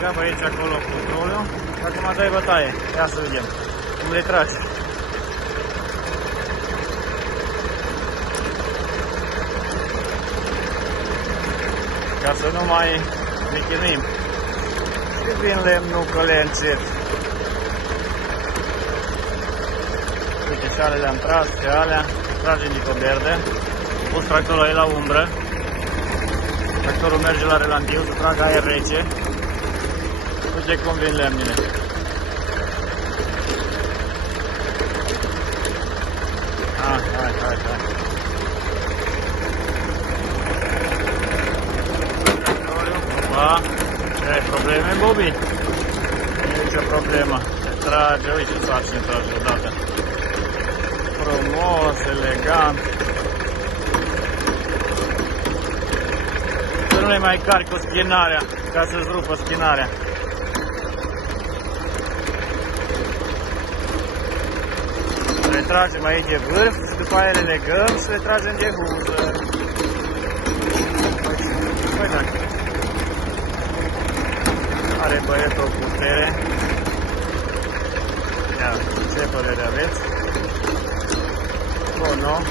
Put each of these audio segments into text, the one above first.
legat pe aici, acolo, controlul. Acum dai bătaie. Ia să vedem cum le tragi. Ca să nu mai ne chinuim. Și vin lemnul că le încet. Uite, și alea le-am tras, și alea. Tragem din verde. Pus tractorul aici la umbră. Tractorul merge la relantiu să tragă aer rece. Uite cum vin lemnile. Hai. Opa. Ai probleme, Bobby? Nu e nicio problemă. Se trage, uite ce sarcină trage odată. Frumos, elegant. Să nu le mai carci cu schinarea, ca să-ți rupă schinarea. Le tragem aici de vârf și după aia le legăm și le tragem de huză. Păi da. Are băietul o putere. Ia, ce părere aveți? Bun, nu?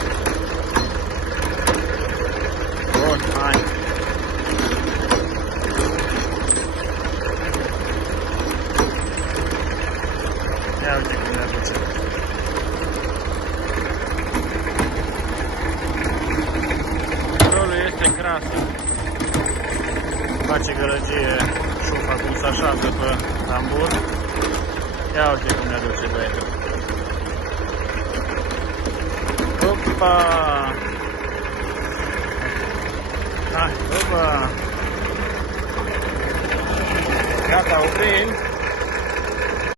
Bun, hai. Ia uite cum ne aduce. Rolul este crasă. Face gălăgie șufa cum se așează pe tambur. Ia uite cum ne aduce băietul. Opa! Hai, opa! Gata, oprim.